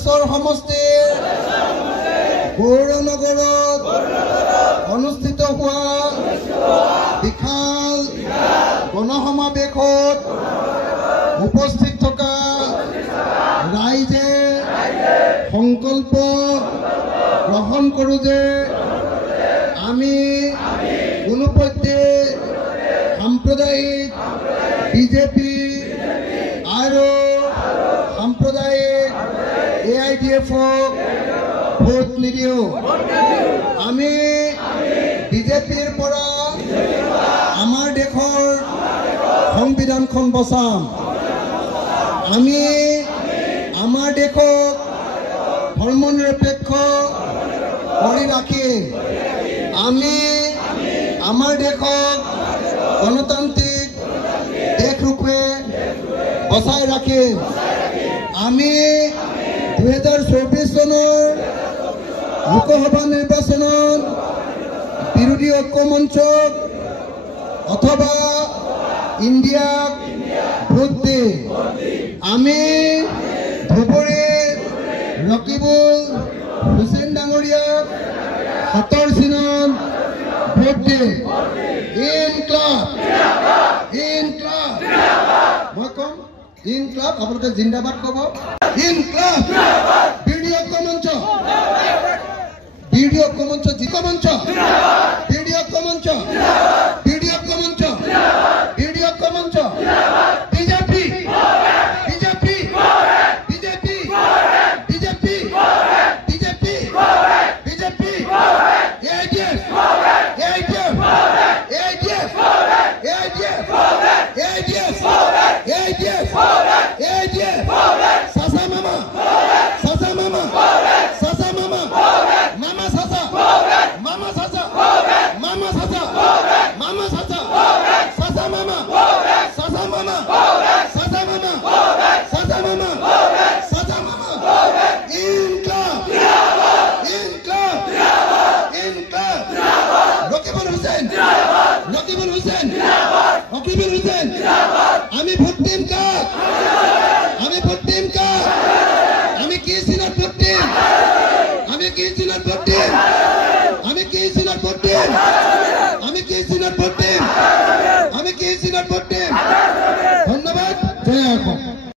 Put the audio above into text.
বটেশ্বৰ সমষ্টিৰ গৌৰনগৰত অনুষ্ঠিত হোৱা বিশাল গণসমাৱেশত উপস্থিত থকা ৰাইজে সংকল্প গ্ৰহণ কৰোঁ যে আমি কোনোপধ্যে সাম্প্ৰদায়িক বিজেপি আৰু সাম্প্ৰদায়িক AIDF-ক ভোট নিদিওঁ। আমি বিজেপিৰ পৰা আমাৰ দেশৰ সংবিধানখন বচাম। আমি আমাৰ দেশক ধৰ্মনিৰপেক্ষ কৰি ৰাখিম। আমি আমাৰ দেশক গণতান্ত্ৰিক দেশৰূপে বচাই ৰাখিম। আমি 2024 চনৰ লোকসভা নিৰ্বাচনত বিৰোধী ঐক্য মঞ্চক অথবা ইণ্ডিয়াক ভোট দিম। আমি ধুবুৰীৰ ৰকিবুল হুছেইন ডাঙৰীয়াক 7 চনত ভোট দিম। ইনকলাব ইনকলাব মই কম ইনকলাব আপোনালোকে জিন্দাবাদ ক'ব। ইনকলাব বিৰোধী ঐক্য মঞ্চ বিৰোধী ঐক্য মঞ্চ জিক মঞ্চ বিৰোধী ঐক্য মঞ্চ বিৰোধী ঐক্য মঞ্চ বিৰোধী ঐক্য মঞ্চ BJP BJP BJP BJP BJP BJP AIDF AIDF AIDF AIDF AIDF AIDF AIDF Sasa mama Sasa mama Sasa mama Mama Sasa Mama Sasa Mama Sasa Mama Sasa Sasa mama Sasa mama Sasa mama Sasa mama Sasa mama Inkılap Inkılap Inkılap Rakibul Hussein Rakibul Hussein Rakibul Hussein আমি vote দিম কাক আমি vote দিম কাক আমি কি চিনত vote দিম আমি কি চিনত